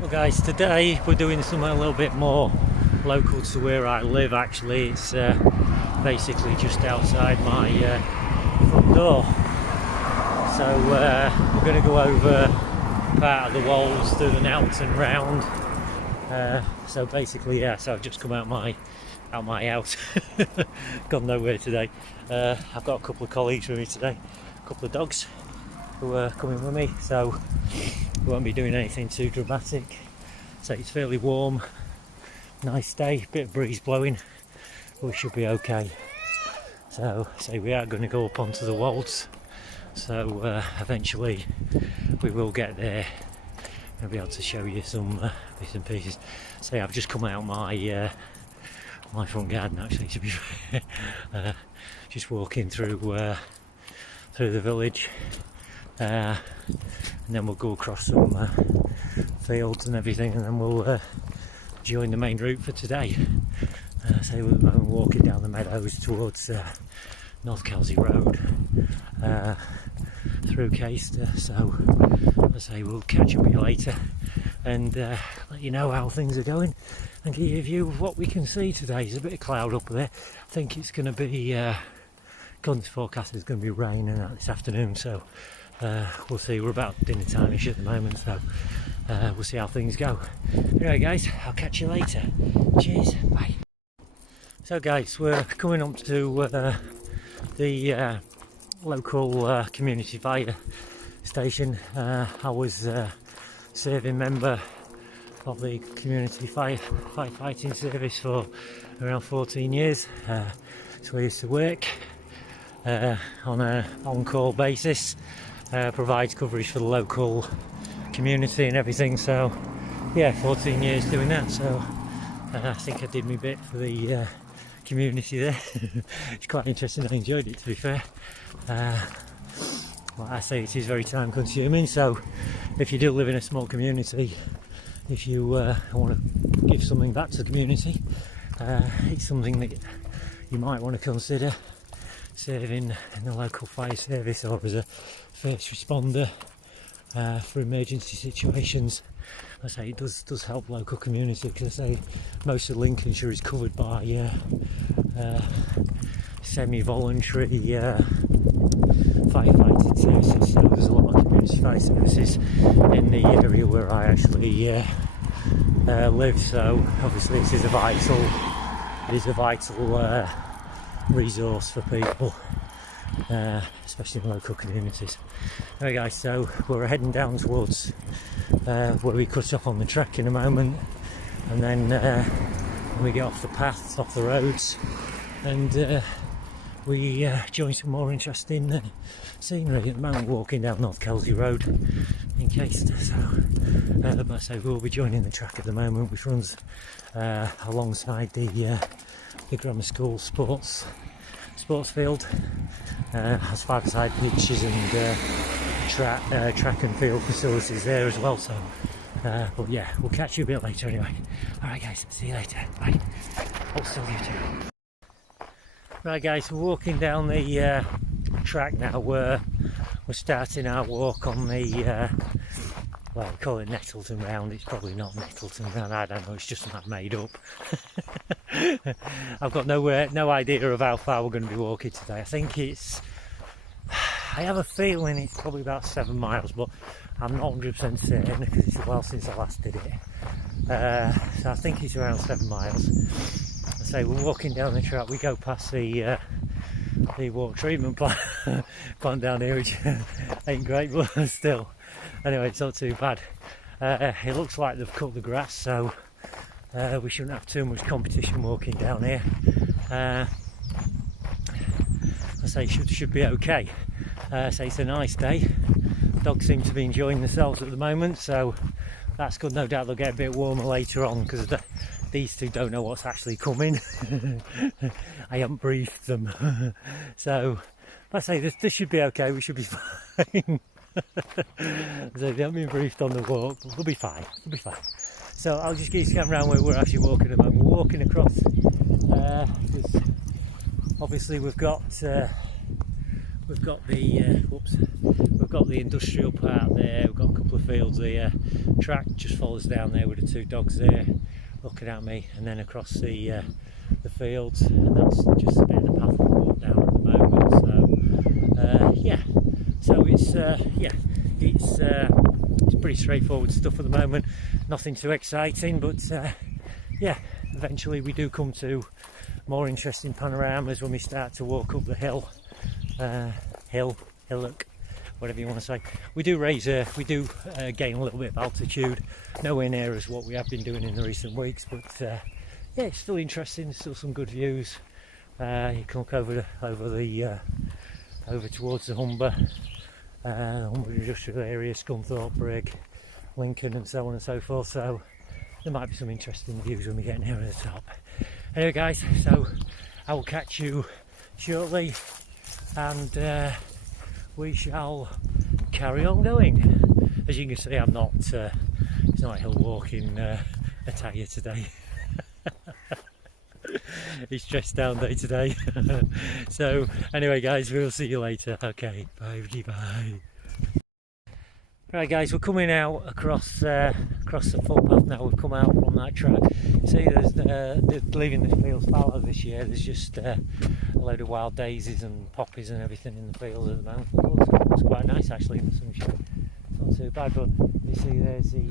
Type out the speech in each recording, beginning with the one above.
Well guys, today we're doing something a little bit more local to where I live. Actually, it's basically just outside my front door. So we're going to go over part of the Wolds, do the Nelton round. So basically, yeah. So I've just come out my house. Gone nowhere today. I've got a couple of colleagues with me today, a couple of dogs who are coming with me. So we won't be doing anything too dramatic. So it's fairly warm, nice day, bit of breeze blowing, but we should be okay. So we are going to go up onto the Wolds. So eventually we will get there and be able to show you some bits and pieces. So I've just come out my front garden, actually, to be fair. Just walking through the village, and then we'll go across some fields and everything, and then we'll join the main route for today. So we're walking down the meadows towards North Kelsey Road, through Caistor. So as I say, we'll catch up with you later and let you know how things are going and give you a view of what we can see today. There's a bit of cloud up there. I think it's going to be, according to the forecast, it's going to be raining this afternoon, so we'll see. We're about dinner time-ish at the moment, so we'll see how things go. Anyway guys, I'll catch you later. Cheers, bye. So guys, we're coming up to the local community fire station. I was serving member of the community firefighting service for around 14 years. So I used to work on an on-call basis, provides coverage for the local community and everything. So yeah, 14 years doing that. So I think I did my bit for the community there. It's quite interesting. I enjoyed it, to be fair. Like I say, it is very time consuming, so if you do live in a small community, if you want to give something back to the community, it's something that you might want to consider, serving in the local fire service or as a first responder for emergency situations. I say it does help local community, because I say most of Lincolnshire is covered by semi-voluntary firefighting services. So there's a lot of community fire services in the area where I actually live. So obviously it is a vital resource for people, especially in local communities. Anyway guys, so we're heading down towards where we cut off on the track in a moment, and then when we get off the paths, off the roads, and we join some more interesting scenery. At the moment walking down North Kelsey Road in Caistor. So but I say we'll be joining the track at the moment, which runs alongside the grammar school sports field. Has five-a-side pitches and track and field facilities there as well. So but yeah, we'll catch you a bit later anyway. Alright guys, see you later, bye. Hold still, you too. Right guys, we're walking down the track now. We're starting our walk on the well, we call it Nettleton Round. It's probably not Nettleton Round, I don't know, it's just something I've made up. I've got no idea of how far we're going to be walking today. I think I have a feeling it's probably about 7 miles, but I'm not 100% certain because it's a while since I last did it. So I think it's around 7 miles. I say we're walking down the track. We go past the water treatment plant down here, which ain't great, but still. Anyway, it's not too bad. It looks like they've cut the grass, so we shouldn't have too much competition walking down here. I say should be okay. So it's a nice day. Dogs seem to be enjoying themselves at the moment, so that's good. No doubt they'll get a bit warmer later on, because these two don't know what's actually coming. I haven't briefed them. So I say this should be okay. We should be fine. So they haven't been briefed on the walk, but we'll be fine. We'll be fine. So I'll just get you scan around where we're actually walking at the moment. We're walking across. Obviously we've got we've got the we've got the industrial part there. We've got a couple of fields here. Track just follows down there with the two dogs there looking at me, and then across the fields, and that's just a bit of the path we walk down at the moment. So yeah, so it's pretty straightforward stuff at the moment. Nothing too exciting, but yeah, eventually we do come to more interesting panoramas when we start to walk up the hill, hillock, whatever you want to say. We do gain a little bit of altitude, nowhere near as what we have been doing in the recent weeks, but yeah, it's still interesting. There's still some good views. You can look over towards the Humber industrial area, Scunthorpe, Brig, Lincoln, and so on and so forth. So there might be some interesting views when we get nearer the top. Anyway, guys, so I will catch you shortly, and we shall carry on going. As you can see, I'm not. It's not a hill walking attire today. It's dressed down day today. So anyway, guys, we'll see you later. Okay, bye. Right, guys, we're coming out across the footpath now. We've come out from that track. See, they're leaving the fields fallow this year. There's just a load of wild daisies and poppies and everything in the fields at the moment. It looks quite nice actually in the sunshine. It's not too bad, but you see there's the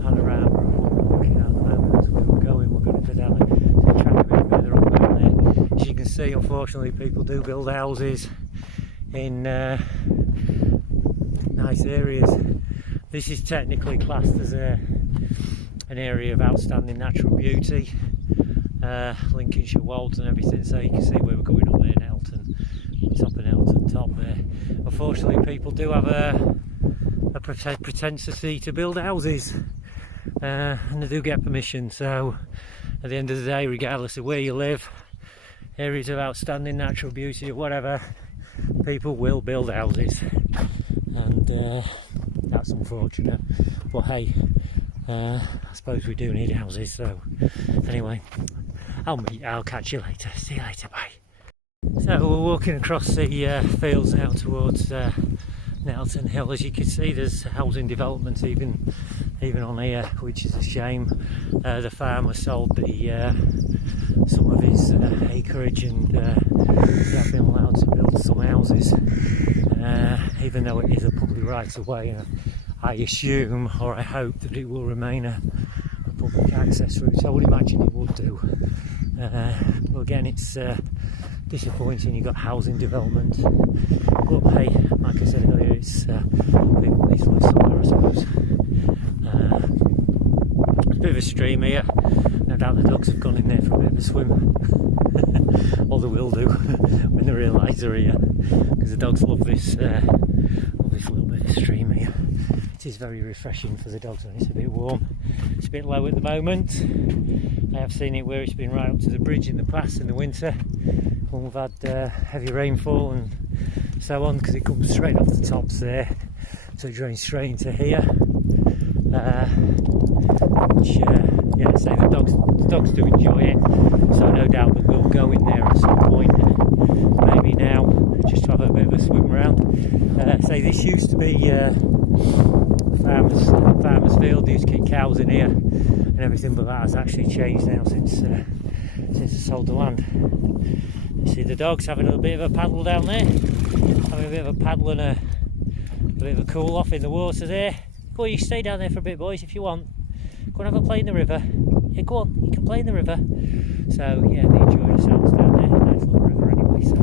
panorama of what we're looking at the moment. That's where we're going. We're going to go down the track a bit further on down there. As you can see, unfortunately, people do build houses in nice areas. This is technically classed as an area of outstanding natural beauty, Lincolnshire Wolds and everything, so you can see where we're going up there in Elton, top of Elton top there. Unfortunately, people do have a propensity to build houses, and they do get permission, so at the end of the day, regardless of where you live, areas of outstanding natural beauty or whatever, people will build houses, and that's unfortunate, but hey, I suppose we do need houses. So anyway, I'll catch you later. See you later, bye. So we're walking across the fields now towards Nelson Hill. As you can see, there's housing development even on here, which is a shame. The farmer sold some of his acreage, and they have been allowed to build some houses, even though it is a public right of way. I assume, or I hope, that it will remain a public access route. I would imagine it would do. But again, it's disappointing. You've got housing development, but hey, like I said earlier, it's people need to live somewhere, I suppose. There's a bit of a stream here. No doubt the dogs have gone in there for a bit of a swim. Or they will do when they realise they're here, because the dogs love this little bit of stream here. It is very refreshing for the dogs when it's a bit warm. It's a bit low at the moment. I have seen it where it's been right up to the bridge in the past in the winter when we've had heavy rainfall and so on, because it comes straight off the tops there, so it drains straight into here. Which yeah, say the dogs do enjoy it, so no doubt that we'll go in there at some point, maybe now, just to have a bit of a swim around. Say this used to be farmer's field. They used to keep cows in here and everything, but that has actually changed now since I sold the land. You see the dogs having a bit of a paddle down there, having a bit of a paddle and a bit of a cool off in the water there. Go on, you stay down there for a bit, boys, if you want. Go and have a play in the river. Yeah, go on, you can play in the river. So yeah, they enjoy themselves down there. Nice little river anyway, so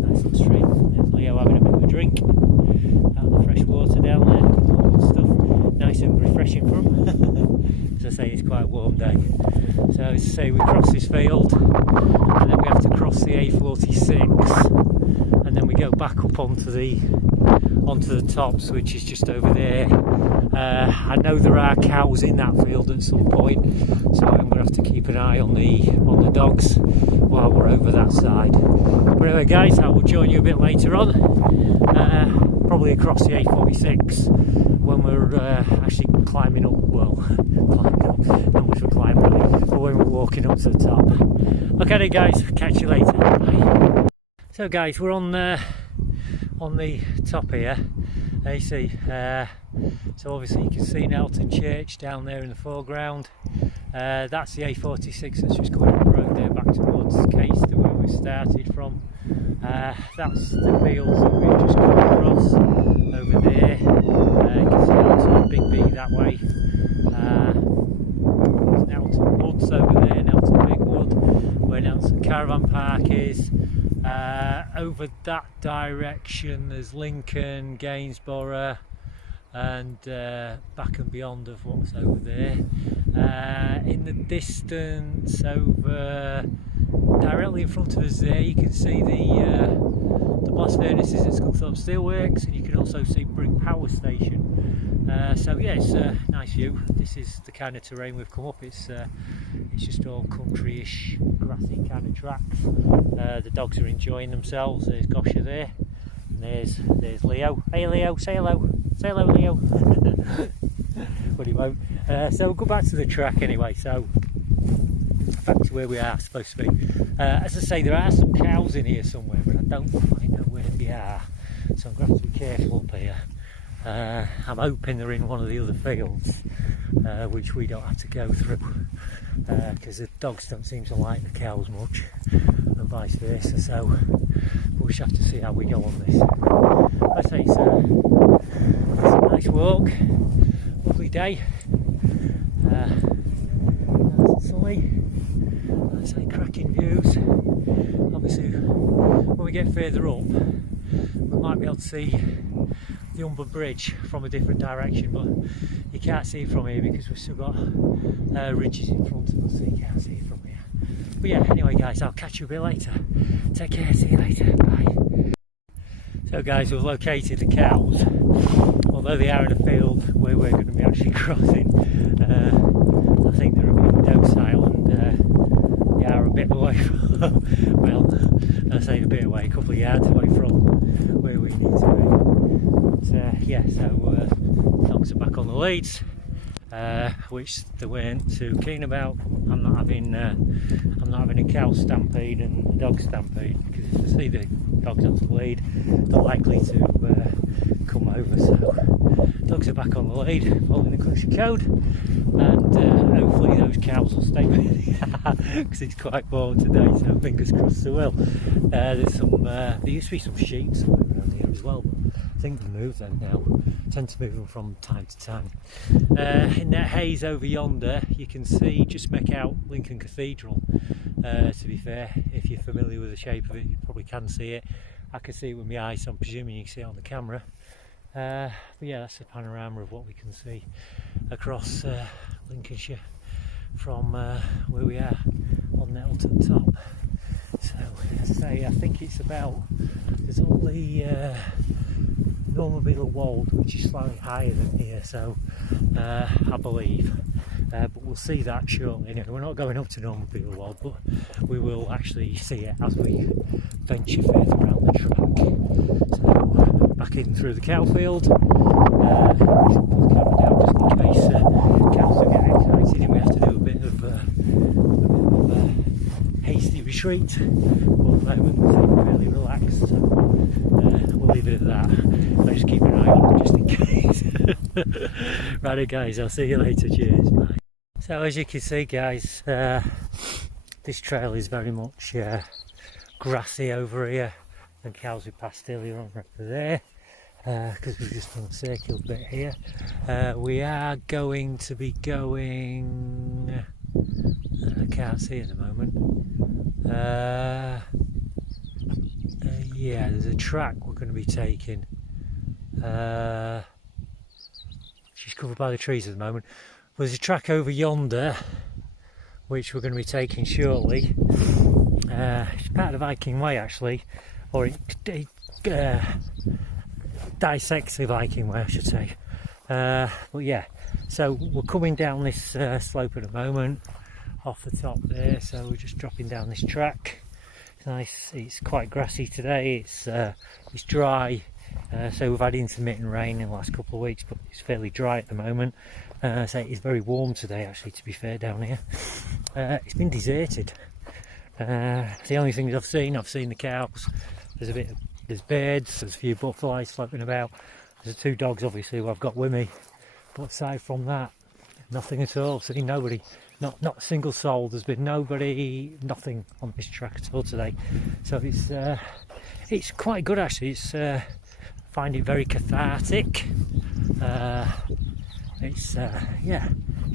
nice little stream. There's Leo having a bit of a drink out of the fresh water down there. All good stuff. Nice and refreshing for them. As I say, it's quite a warm day. So as I say, we cross this field, and then we have to cross the A46, and then we go back up onto the tops, which is just over there. I know there are cows in that field at some point, so I'm going to have to keep an eye on the dogs while we're over that side. But anyway, guys, I will join you a bit later on, probably across the A46 when we're actually climbing up. Well, climbing up, not much for climbing, but when we're walking up to the top. Okay then, guys, catch you later. Bye. So guys, we're on the top here, you see, so obviously you can see Nelton Church down there in the foreground. That's the A46 that's just going up the road there back towards Caistor, where we started from. That's the fields that we've just come across over there. You can see Nelton Big B that way. There's Nelton Woods over there, Nelton Big Wood, where Nelton Caravan Park is. Over that direction there's Lincoln, Gainsborough, and back and beyond of what's over there. In the distance, over directly in front of us there, you can see the blast furnaces at Scunthorpe Steelworks, and you can also see Brigg Power Station. So yeah, it's a nice view. This is the kind of terrain we've come up. It's just all country-ish, grassy kind of tracks. The dogs are enjoying themselves. There's Gosha there, and there's Leo. Hey Leo, say hello. Say hello, Leo. But he won't. So we'll go back to the track anyway. So back to where we are supposed to be. As I say, there are some cows in here somewhere, but I don't quite know where they are. So I'm going to have to be careful up here. I'm hoping they're in one of the other fields, which we don't have to go through, because the dogs don't seem to like the cows much, and vice versa. So we'll just have to see how we go on this. I say it's a nice walk, lovely day, nice and sunny. I say cracking views. Obviously, when we get further up, we might be able to see the Humber Bridge from a different direction, but you can't see it from here because we've still got ridges in front of us, so you can't see it from here. But yeah, anyway guys, I'll catch you a bit later. Take care, see you later, bye. So guys, we've located the cows. Although they are in a field where we're going to be actually crossing, I think they're a bit docile, and they are a bit away from, well, I say a bit away, a couple of yards away from where we need to be. But yeah, so dogs are back on the leads, which they weren't too keen about. I'm not having a cow stampede and a dog stampede, because if they see the dogs on the lead, they're likely to come over. So dogs are back on the lead, following the country code, and hopefully those cows will stay with me, because it's quite warm today. So fingers crossed they will. There's some. There used to be some sheep somewhere around here as well, but I think they moved them now. Tend to move them from time to time. In that haze over yonder, you can see, just make out Lincoln Cathedral. To be fair, if you're familiar with the shape of it, you probably can see it. I can see it with my eyes, so I'm presuming you can see it on the camera. But yeah, that's a panorama of what we can see across Lincolnshire from where we are on Nettleton Top. So, as I say, I think it's about, there's only Norman Beadle Wold, which is slightly higher than here, so I believe. But we'll see that shortly. Anyway, we're not going up to Norman Beadle Wold, but we will actually see it as we venture further around the track. So, back in through the cow field. Put the camera down just in case cows are getting excited and we have to do a bit of hasty retreat. But at the moment we seem fairly relaxed, so we'll leave it at that. I'll just keep an eye on it just in case. Right guys, I'll see you later, cheers, bye. So as you can see guys, this trail is very much grassy over here, and cows we passed earlier on right there, because we've just done a circular bit here. We are going to be going, I can't see at the moment, yeah, there's a track we're going to be taking. She's covered by the trees at the moment. There's a track over yonder which we're going to be taking shortly. It's part of the Viking Way actually, or it dissects the Viking Way I should say. But yeah, so we're coming down this slope at the moment off the top there, so we're just dropping down this track. It's nice, it's quite grassy today, it's dry. So we've had intermittent rain in the last couple of weeks, but it's fairly dry at the moment. So it's very warm today actually, to be fair, down here. It's been deserted. The only things I've seen the cows, there's birds, there's a few butterflies floating about. There's 2 dogs obviously who I've got with me, but aside from that, nothing at all. Seen nobody, not a single soul. There's been nobody, nothing on this track at all today. So it's quite good actually. I find it very cathartic. It's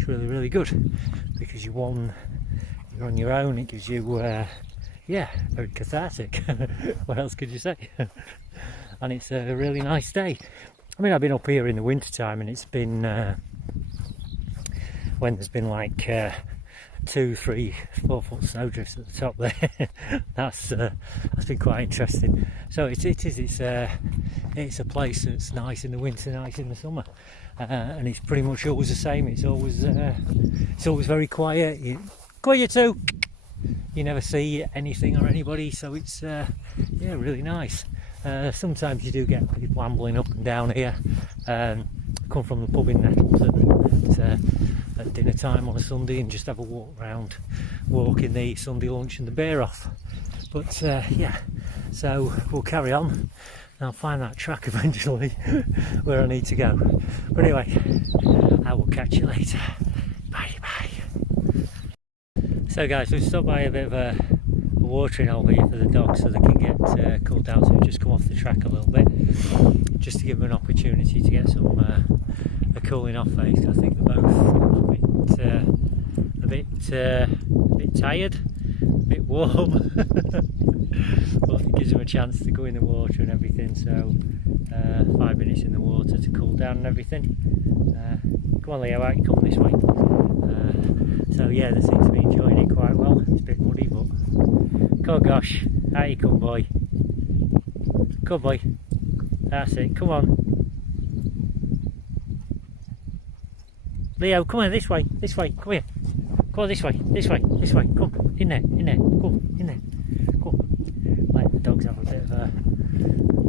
really good, because you're on your own. It gives you very cathartic. What else could you say? And it's a really nice day. I mean, I've been up here in the winter time, and it's been when there's been like 2, 3, 4 foot snowdrifts at the top there. that's been quite interesting. So it's a place that's nice in the winter, nice in the summer, and it's pretty much always the same. It's always very quiet. Quiet too. You never see anything or anybody, so it's really nice. Sometimes you do get people ambling up and down here. Come from the pub in Nettles at dinner time on a Sunday and just have a walk in the Sunday lunch and the beer off. But so we'll carry on and I'll find that track eventually where I need to go. But anyway, I will catch you later. Bye. So guys, we've stopped by a bit of a watering hole here for the dogs so they can get cooled down. So we've just come off the track a little bit, just to give them an opportunity to get some a cooling off phase. I think they're both a bit tired, a bit warm, but it gives them a chance to go in the water and everything. So 5 minutes in the water to cool down and everything. Come on Leo, out you come this way. So yeah, they seem to be enjoying it quite well. It's a bit muddy, but come on Gosh, out you come boy. Come boy, that's it, come on. Leo, come on, this way, come here. Come on, this way, come, in there, come, in there. Come. Let the dogs have a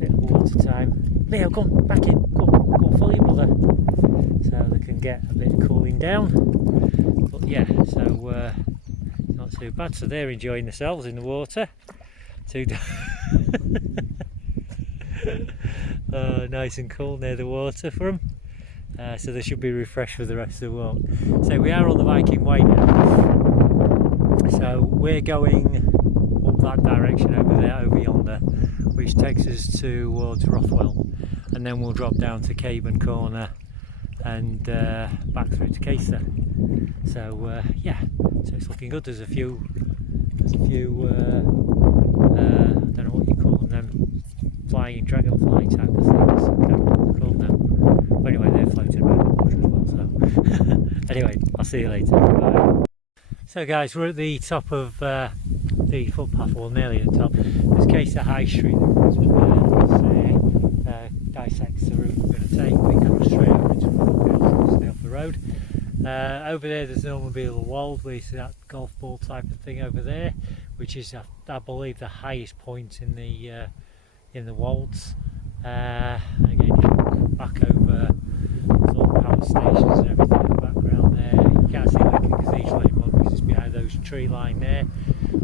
bit of water time. Leo, come, back in, come, follow your mother. So they can get a bit of cooling down. But yeah, so not too bad. So they're enjoying themselves in the water. Nice and cool near the water for them. So they should be refreshed for the rest of the walk. So we are on the Viking Way now. So we're going up that direction over there, over yonder, which takes us towards Rothwell, and then we'll drop down to Caistor Corner and back through to Caistor. So so it's looking good. There's a few I don't know what you call them, flying dragonfly type of things. I can't remember what they're called now. But anyway, they're floating around the water as well. So anyway, I'll see you later. Bye. So guys, we're at the top of the footpath, or nearly at the top. There's Caistor High Street that dissects the route we're going to take. We go straight over into stay off the road. Over there there's an automobile wall. We see that golf ball type of thing over there, which is I believe the highest point in the Wolds. Again, you look back over, there's all the power stations and everything in the background there. You can't see Lincoln Cathedral anymore because it's behind those tree line there.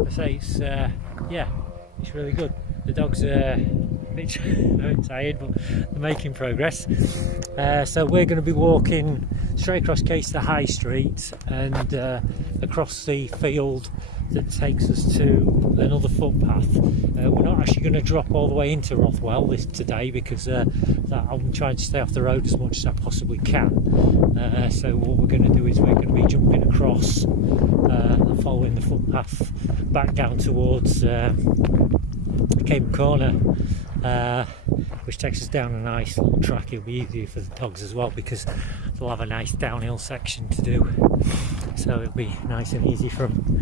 I say it's it's really good. The dogs are a bit tired, but they're making progress. So we're going to be walking straight across Caistor High Street and across the field that takes us to another footpath. We're not actually going to drop all the way into Rothwell today because I'm trying to stay off the road as much as I possibly can. So what we're going to do is we're going to be jumping across and following the footpath back down towards Caistor Corner, which takes us down a nice little track. It'll be easier for the dogs as well because they'll have a nice downhill section to do, so it'll be nice and easy for them.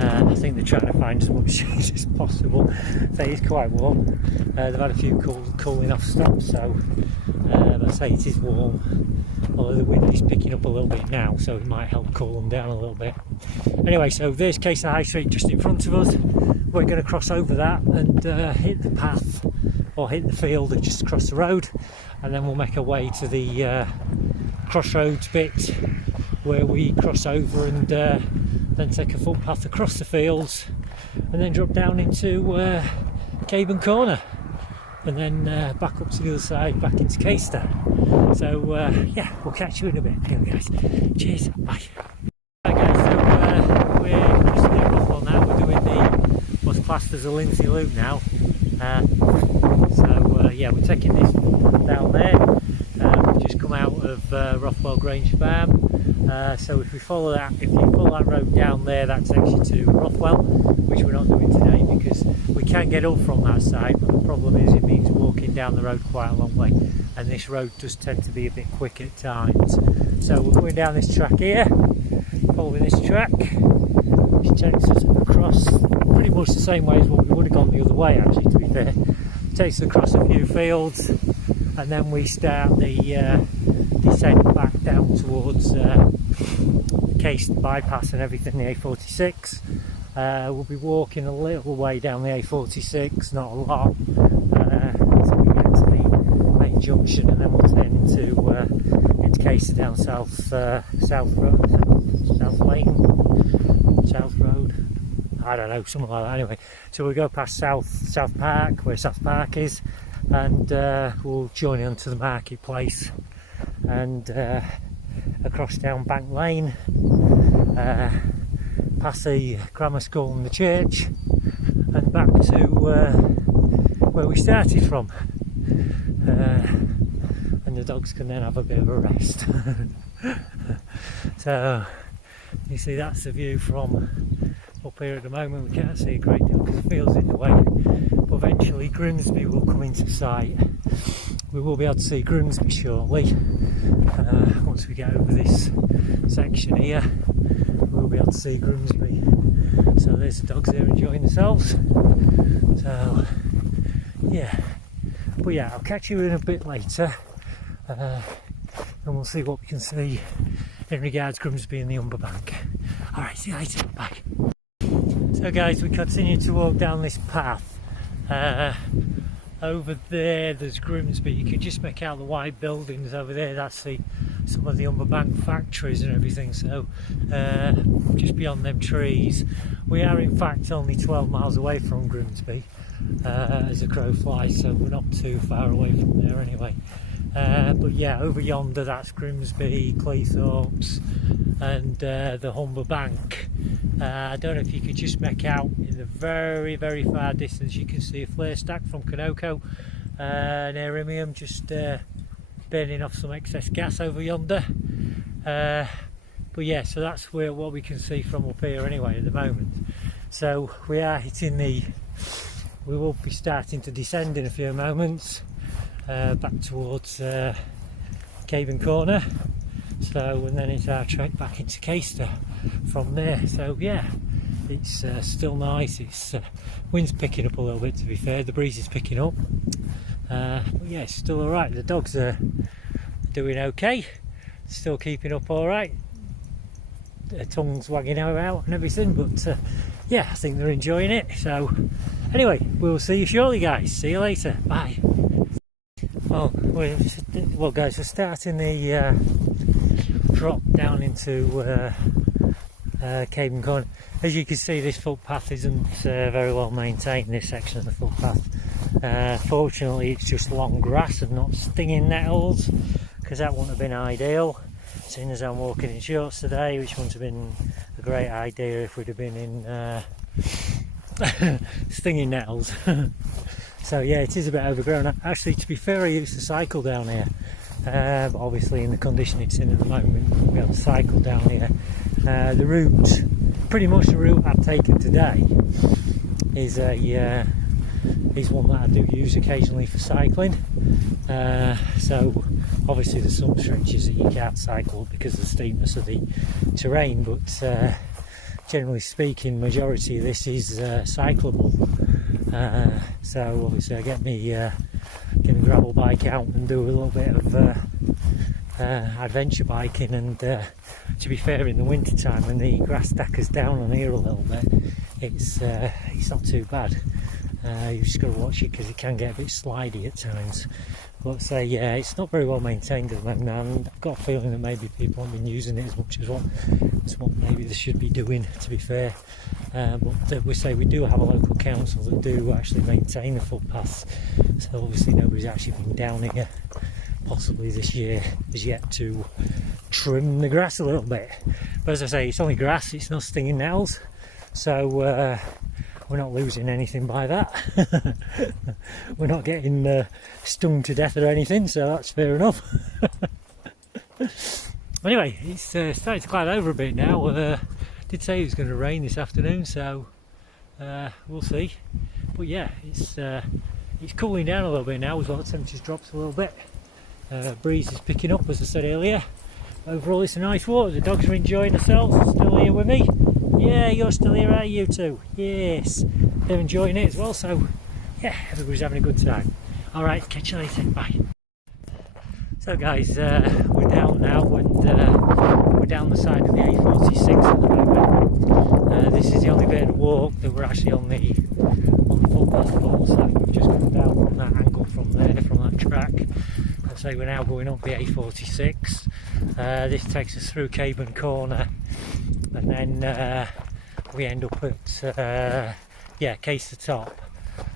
I think they're trying to find as much shade as possible. So it's quite warm. They've had a few cooling off stops, so but I say it is warm, although the wind is picking up a little bit now, so it might help cool them down a little bit. Anyway, so there's Caistor High Street just in front of us. We're going to cross over that and hit the path, or hit the field and just across the road, and then we'll make our way to the crossroads bit where we cross over and then take a footpath across the fields and then drop down into Caistor Corner. and then back up to the other side, back into Caistor. So yeah, we'll catch you in a bit. Anyway guys, cheers, bye. Right guys, so we're just near Rothwell now. We're doing the what's classed as a Lindsay Loop now. So yeah, we're taking this down there. We've just come out of Rothwell Grange Farm. So if you follow that road down there, that takes you to Rothwell, which we're not doing today because we can get up from that side, but the problem is it means walking down the road quite a long way, and this road does tend to be a bit quick at times. So we're going down this track here, following this track, which takes us across pretty much the same way as what we would have gone the other way, actually, to be fair. It takes us across a few fields, and then we start the descent back down towards the Caistor bypass and everything, the A46. We'll be walking a little way down the A46, not a lot, until we get to the main junction, and then we'll turn into Caistor down South Road. I don't know, something like that. Anyway, so we'll go past South Park, where South Park is, and we'll join onto the marketplace and across down Bank Lane, past the grammar school and the church, and back to where we started from, and the dogs can then have a bit of a rest. So you see, that's the view from up here. At the moment we can't see a great deal because the field's in the way, but eventually Grimsby will come into sight. We will be able to see Grimsby shortly. Once we get over this section here, we'll be able to see Grimsby. So there's the dogs there enjoying themselves. So yeah, but yeah, I'll catch you in a bit later, and we'll see what we can see in regards Grimsby and the Humber Bank. Alright, see you later, bye. So guys, we continue to walk down this path. Over there's Grimsby. You can just make out the white buildings over there. That's some of the Humber Bank factories and everything. So just beyond them trees, we are in fact only 12 miles away from Grimsby as a crow flies, so we're not too far away from there anyway. But yeah, over yonder, that's Grimsby, Cleethorpes, and the Humber Bank. I don't know if you could just make out in the very, very far distance, you can see a flare stack from Kanoko near Imium, just burning off some excess gas over yonder. But yeah, so that's what we can see from up here anyway at the moment. So we are hitting we will be starting to descend in a few moments, back towards Caven Corner. So, and then it's our trek back into Caistor from there. So yeah, it's still nice. It's wind's picking up a little bit, to be fair. The breeze is picking up, but yeah, it's still all right. The dogs are doing okay, still keeping up all right. Their tongues wagging out and everything, but yeah, I think they're enjoying it. So anyway, we'll see you shortly, guys. See you later. Bye. Well guys, we're starting the drop down into Caven Corner. As you can see, this footpath isn't very well maintained, this section of the footpath. Fortunately, it's just long grass and not stinging nettles, because that wouldn't have been ideal, seeing as I'm walking in shorts today, which wouldn't have been a great idea if we'd have been in stinging nettles. So yeah, it is a bit overgrown. Actually, to be fair, I used to cycle down here, but obviously in the condition it's in at the moment, we'll be able to cycle down here. The route, pretty much the route I've taken today, is one that I do use occasionally for cycling. So obviously there's some stretches that you can't cycle because of the steepness of the terrain, but generally speaking, majority of this is cyclable. So obviously I get my gravel bike out and do a little bit of adventure biking, and to be fair, in the winter time when the grass stackers down on here a little bit, it's not too bad. You've just got to watch it because it can get a bit slidey at times. But say, yeah, it's not very well maintained at the moment, and I've got a feeling that maybe people haven't been using it as much as what maybe they should be doing, to be fair. But we say we do have a local council that do actually maintain the footpaths, so obviously nobody's actually been down here possibly this year as yet to trim the grass a little bit. But as I say, it's only grass, it's not stinging nails, so we're not losing anything by that. We're not getting stung to death or anything, so that's fair enough. Anyway, it's starting to cloud over a bit now. Did say it was going to rain this afternoon, so we'll see. But yeah, it's cooling down a little bit now as well. The temperature's dropped a little bit. Breeze is picking up, as I said earlier. Overall, it's a nice walk. The dogs are enjoying themselves. They're still here with me. Yeah, you're still here, are you two? Yes, they're enjoying it as well. So yeah, everybody's having a good time. All right, catch you later. Bye. So guys, we're down now, and we're down the side of the A46 at the moment. This is the only bit of the walk that we're actually on the footpath for. So we've just come down from that angle from there, from that track. And so we're now going up the A46. This takes us through Caistor Corner, and then we end up at Caistor Top,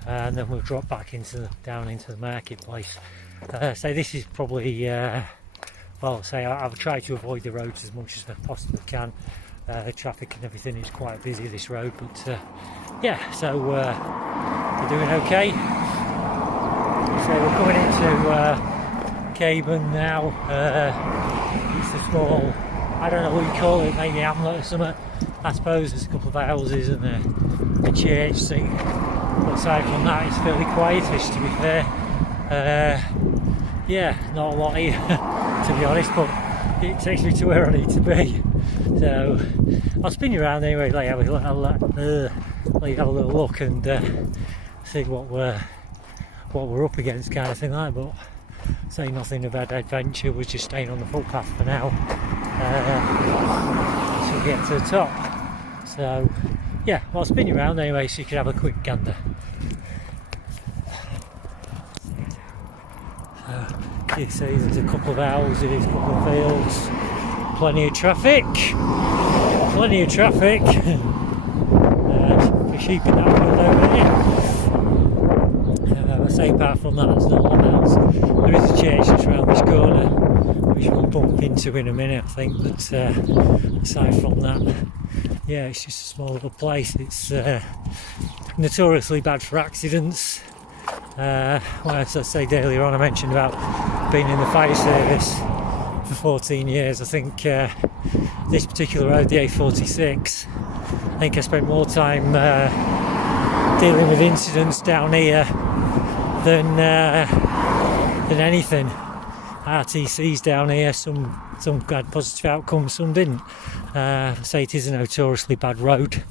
and then we'll drop back down into the marketplace. So this is probably I've tried to avoid the roads as much as I possibly can. The traffic and everything is quite busy this road, but so we're doing okay. So we're coming into Caistor now. It's a small, I don't know what you call it, maybe hamlet or something. I suppose there's a couple of houses and a church. So aside from that, it's fairly quietish, to be fair. Not a lot here, to be honest, but it takes me to where I need to be. So I'll spin you around anyway, let you have a little look and see what we're up against, kind of thing like. But say nothing of that adventure. We're just staying on the footpath for now until we get to the top. So yeah, I'll spin you around anyway so you can have a quick gander. You see there's a couple of houses, a couple of fields, plenty of traffic. For sheep in that field over there. I say apart from that, there's not a lot else. There is a church just around this corner, which we'll bump into in a minute, I think. But aside from that, yeah, it's just a small little place. It's notoriously bad for accidents. As I said earlier on, I mentioned about being in the fire service for 14 years. I think this particular road, the A46, I think I spent more time dealing with incidents down here than anything. RTCs down here, some had positive outcomes, some didn't. Say it is a notoriously bad road.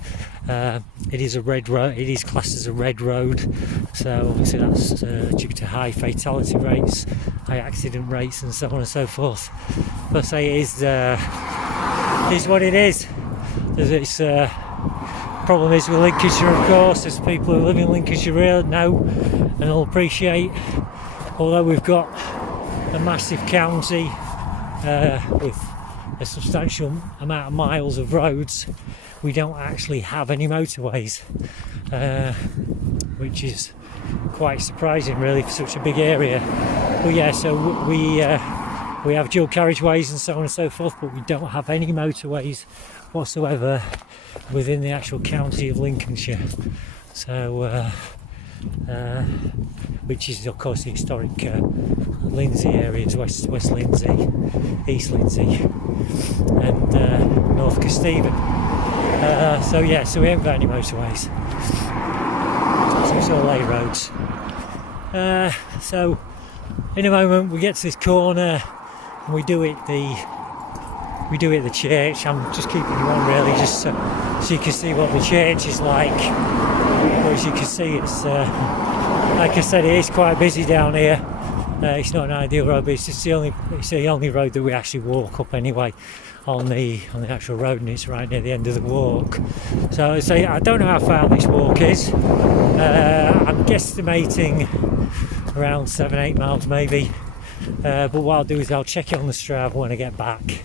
It is a red road. It is classed as a red road, so obviously that's due to high fatality rates, high accident rates, and so on and so forth. But say it is what it is. This problem is with Lincolnshire, of course. As people who live in Lincolnshire know and will appreciate, although we've got a massive county with a substantial amount of miles of roads, we don't actually have any motorways, which is quite surprising really for such a big area. But yeah, so we have dual carriageways and so on and so forth, but we don't have any motorways whatsoever within the actual county of Lincolnshire. So which is of course the historic Lindsey areas, West Lindsey, East Lindsey and North Caistor. So we haven't got any motorways, so it's all A roads. So in a moment we get to this corner and we do it at the church. I'm just keeping you on really just so you can see what the church is like. But as you can see, it's like I said, it is quite busy down here. It's not an ideal road, but it's the only road that we actually walk up anyway on the actual road, and it's right near the end of the walk. So I don't know how far this walk is. I'm guesstimating around 7-8 miles maybe. But what I'll do is I'll check it on the Strava when I get back,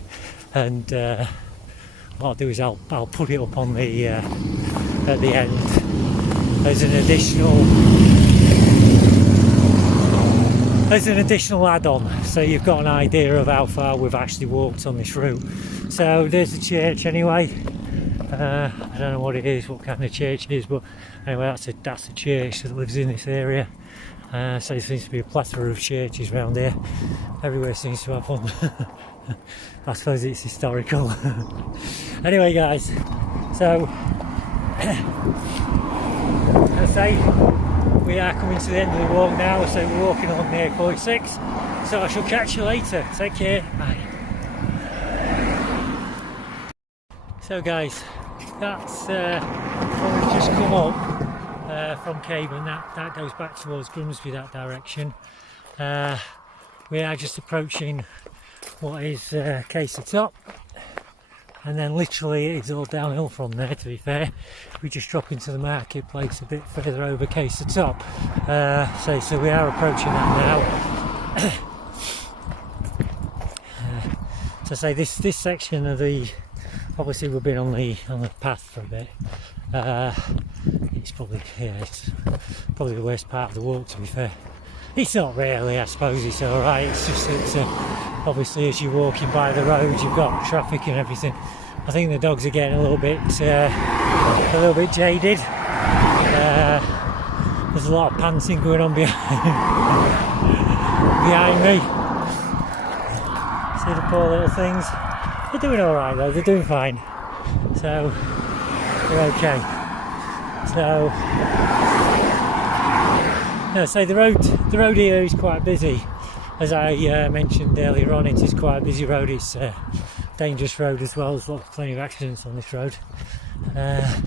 and what I'll do is I'll put it up on the at the end as an additional add-on, so you've got an idea of how far we've actually walked on this route. So there's the church anyway. I don't know what it is, what kind of church it is, but anyway, that's a church that lives in this area. So there seems to be a plethora of churches around here. Everywhere seems to have one. I suppose it's historical. Anyway, guys, so as I say, we are coming to the end of the walk now, so we're walking on the A46. So I shall catch you later. Take care. Bye. So guys, that's when we've just come up from Cavan. That goes back towards Grimsby, that direction. We are just approaching what is Caistor Top, and then literally it's all downhill from there, to be fair. We just drop into the marketplace a bit further over Caistor Top. So we are approaching that now. So say this section of the, obviously we've been on the path for a bit. It's probably the worst part of the walk, to be fair. It's not really, I suppose it's alright. It's just that obviously as you're walking by the road you've got traffic and everything. I think the dogs are getting a little bit jaded. There's a lot of panting going on behind me. See the poor little things. They're doing alright though, they're doing fine. So they're okay. So the road here is quite busy. As I mentioned earlier on, it is quite a busy road. It's a dangerous road as well. There's plenty of accidents on this road.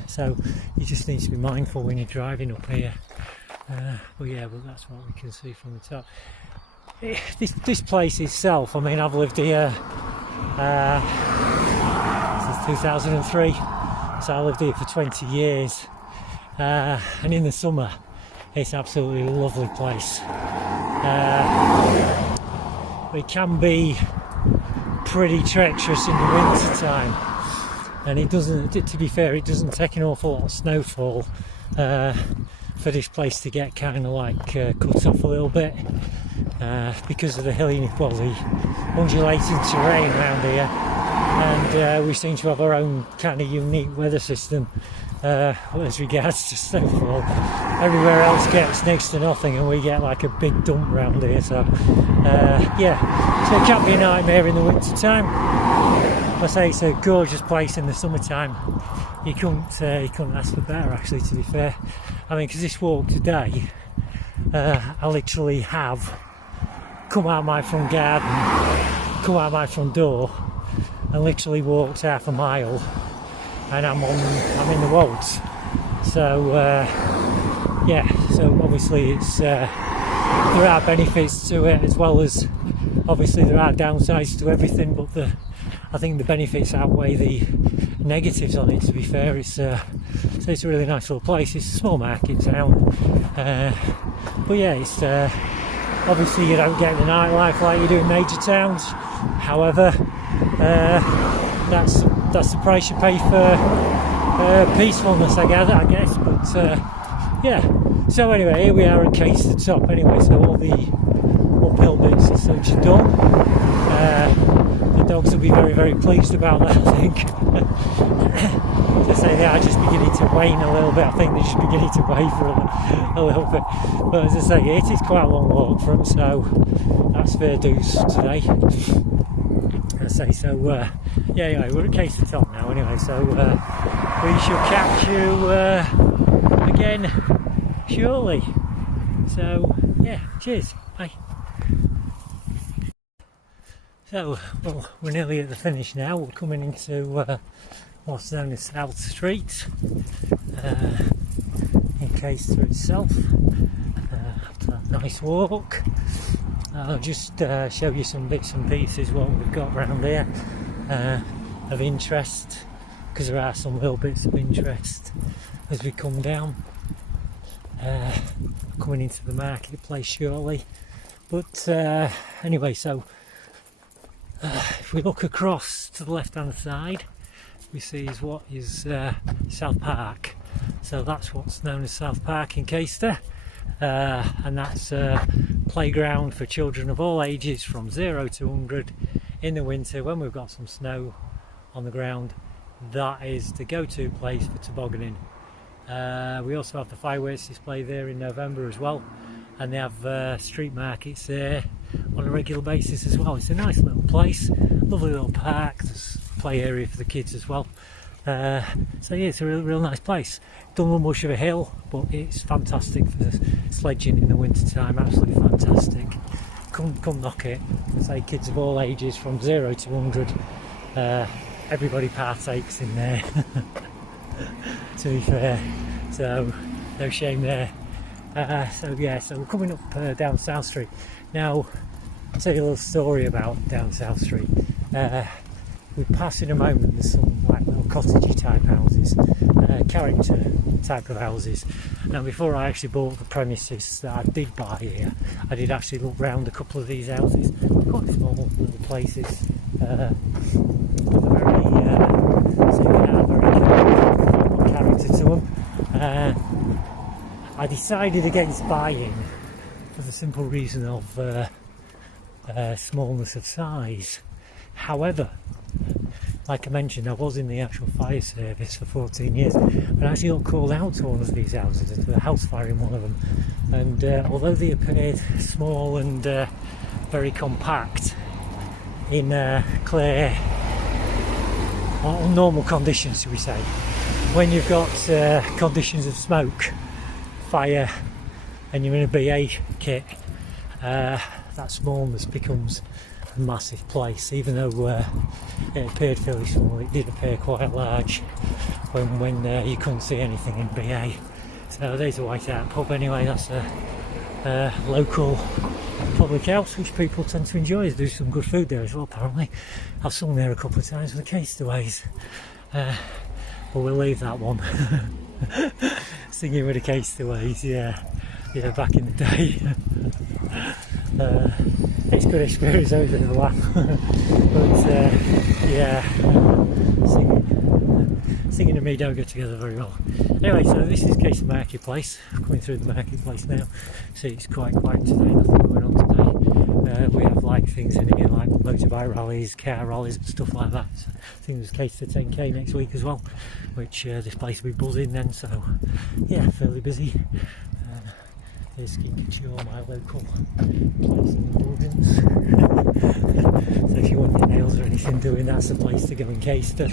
So you just need to be mindful when you're driving up here. But that's what we can see from the top. This place itself, I mean, I've lived here since 2003, so I lived here for 20 years. And in the summer, it's absolutely a lovely place. It can be pretty treacherous in the winter time, and it doesn't, to be fair, it doesn't take an awful lot of snowfall for this place to get kind of like cut off a little bit because of the the undulating terrain around here, and we seem to have our own kind of unique weather system as regards to snowfall. Everywhere else gets next to nothing, and we get like a big dump round here. So so it can be a nightmare in the winter time. I say it's a gorgeous place in the summertime. You couldn't ask for better, actually, to be fair. I mean, because this walk today, I literally have come out my front garden, come out my front door, and literally walked half a mile, and I'm in the Wolds. So so obviously it's there are benefits to it, as well as obviously there are downsides to everything, but I think the benefits outweigh the negatives on it, to be fair. It's a really nice little place. It's a small market town, but it's obviously you don't get the nightlife like you do in major towns. However, that's the price you pay for peacefulness, I guess. But so anyway, here we are at Caistor Top anyway, so all the uphill bits are such done. The dogs will be very, very pleased about that, I think. As I say, they are just beginning to wane a little bit. I think they're just beginning to waver a little bit. But as I say, it is quite a long walk for them, so that's fair dues today. As I say, so anyway, we're at Caistor Top now anyway, so we shall catch you again shortly. So cheers, bye. So, well, we're nearly at the finish now. We're coming into what's known as South Street in Caistor itself. After that nice walk, I'll just show you some bits and pieces what we've got around here of interest, because there are some little bits of interest as we come down. Coming into the marketplace shortly, but anyway, so if we look across to the left hand side, we see is what is South Park. So that's what's known as South Park in Caistor, and that's a playground for children of all ages from 0 to 100 in the winter when we've got some snow on the ground. That is the go-to place for tobogganing. We also have the fireworks display there in November as well, and they have street markets there on a regular basis as well. It's a nice little place, lovely little park, there's a play area for the kids as well. So yeah, it's a real nice place. Don't run much of a hill, but it's fantastic for sledging in the winter time, absolutely fantastic. Come knock it. I say kids of all ages from 0 to 100, everybody partakes in there. To be fair, so no shame there. So yeah, so we're coming up down South Street. Now, I'll tell you a little story about down South Street. We pass in a moment, there's some like little cottagey type houses, character type of houses. Now, before I actually bought the premises that I did buy here, I did actually look round a couple of these houses. Quite small little places, but they're very, so they are very character to them. I decided against buying for the simple reason of smallness of size. However, like I mentioned, I was in the actual fire service for 14 years, and I actually got called out to one of these houses, to a house fire in one of them, and although they appeared small and very compact in clear or normal conditions, should we say, when you've got conditions of smoke, fire, and you're in a BA kit, that smallness becomes a massive place. Even though it appeared fairly small, it did appear quite large when you couldn't see anything in BA. So there's a White Hart pub anyway. That's a local public house which people tend to enjoy. There's some good food there as well, apparently. I've sung there a couple of times with the Caistoways, but we'll leave that one. Singing with the Caistoways, yeah, back in the day. It's a good experience, though, it's a bit of a laugh. But yeah, singing and me don't go together very well. Anyway, so this is Caistor Marketplace. I'm coming through the marketplace now. See, it's quite quiet today, nothing going on today. We have like things in here like motorbike rallies, car rallies and stuff like that. So I think there's Caistor 10k next week as well, which this place will be buzzing then, so yeah, fairly busy. Here's Skin Couture, my local place in the buildings. So if you want your nails or anything doing, that's the place to go in Caistor.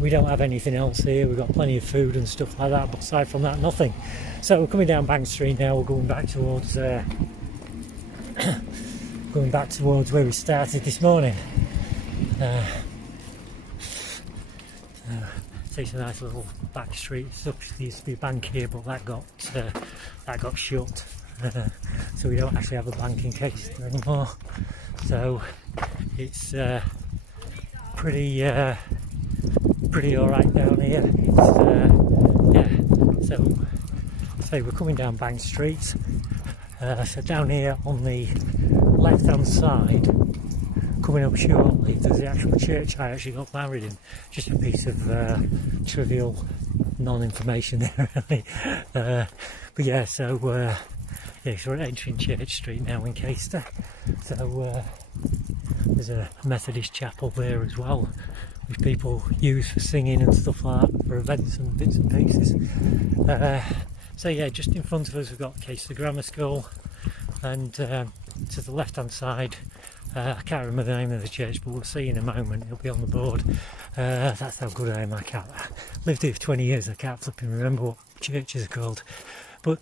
We don't have anything else here, we've got plenty of food and stuff like that, but aside from that, nothing. So we're coming down Bank Street now, we're going back towards where we started this morning. It's a nice little back street. There used to be a bank here, but that got shut. So we don't actually have a bank in Caistor anymore. So it's pretty alright down here. It's, so we're coming down Bank Street. So down here on the left hand side, coming up shortly, there's the actual church I actually got married in. Just a piece of trivial non-information there, really. But yeah, so we're entering Church Street now in Caistor. So there's a Methodist chapel there as well, which people use for singing and stuff like that, for events and bits and pieces. So yeah, just in front of us we've got Caistor Grammar School, and to the left hand side, I can't remember the name of the church, but we'll see in a moment, it'll be on the board. That's how good I am, I lived here for 20 years, I can't flipping remember what churches are called. But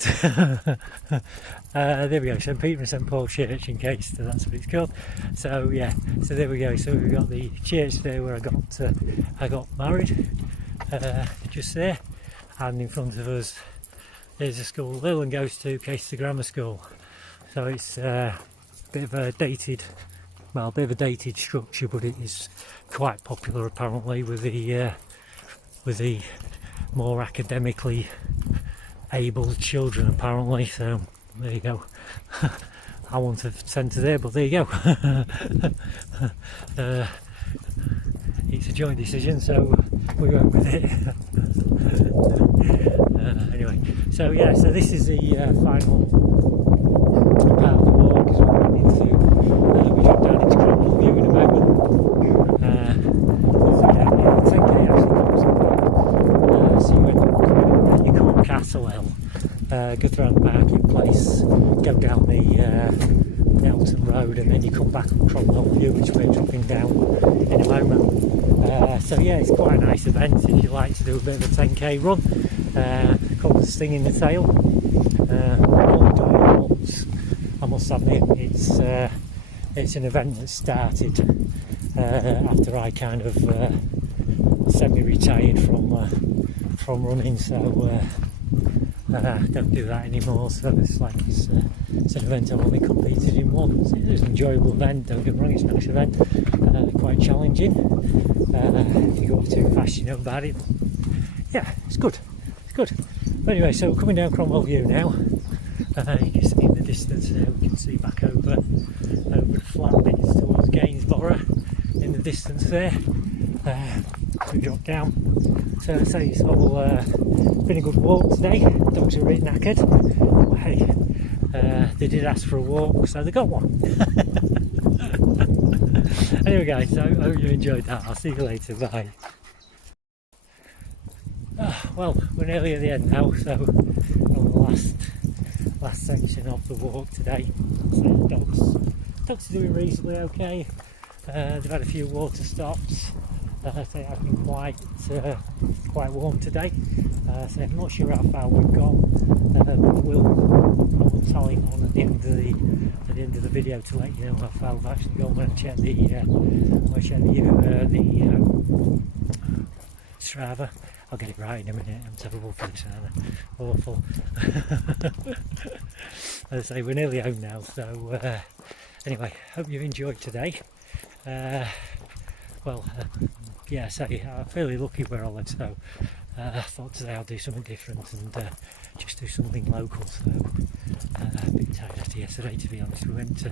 there we go, St Peter and St Paul Church in Caistor, that's what it's called. So yeah, so there we go, so we've got the church there where I got married, just there, and in front of us there's a school Lillian goes to, Caistor Grammar School. So it's a bit of a dated, well, a bit of a dated structure, but it is quite popular apparently with the more academically able children apparently. So there you go. I wouldn't have sent her there, but there you go. It's a joint decision, so we went with it. Anyway, so yeah, so this is the final part of the walk as we're going into. We drop down into Cromwell View in a moment. It's 10k actually comes up. So you come up Castle Hill, go through the marketplace, go down the Elton Road, and then you come back up Cromwell View, which we're dropping down in a moment. So yeah, it's quite a nice event if you like to do a bit of a 10k run. Called the Sting in the Tail. I must admit, it's an event that started after I kind of semi-retired from running, so don't do that anymore. So it's an event I've only competed in once. It was an enjoyable event, don't get me wrong, it's a nice event, quite challenging. If you go off too fast you know about it. Yeah, it's good. But anyway, so we're coming down Cromwell View now. You can see in the distance there, we can see back over the flat bits towards Gainsborough in the distance there. We drop down. So I say it's all been a good walk today. Dogs are a bit knackered. Well, hey, they did ask for a walk, so they got one. Anyway guys, so I hope you enjoyed that. I'll see you later, bye. Well, we're nearly at the end now, so on the last section of the walk today. So the dogs are doing reasonably okay. They've had a few water stops. They have been quite warm today. So I'm not sure how far we've gone. I will tally on at the end of the video to let you know how far we've actually gone when I check the Strava. I'll get it right in a minute. I'm terrible for this, awful. As I say, we're nearly home now, so anyway, hope you enjoyed today. Yeah, I'm fairly lucky where I live, so I thought today I'll do something different and just do something local. So a bit tired after yesterday, to be honest. We went to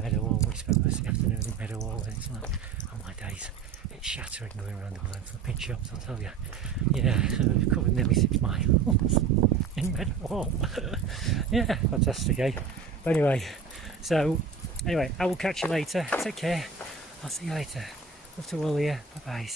Meadowhall. We spent most of the afternoon in Meadowhall, and it's like, oh my days, it's shattering going around all them flipping shops, I'll tell you. Yeah, so we've covered nearly 6 miles in Meadowhall. Yeah, fantastic, eh? But anyway, I will catch you later. Take care. I'll see you later. Love to all of you. Bye-bye.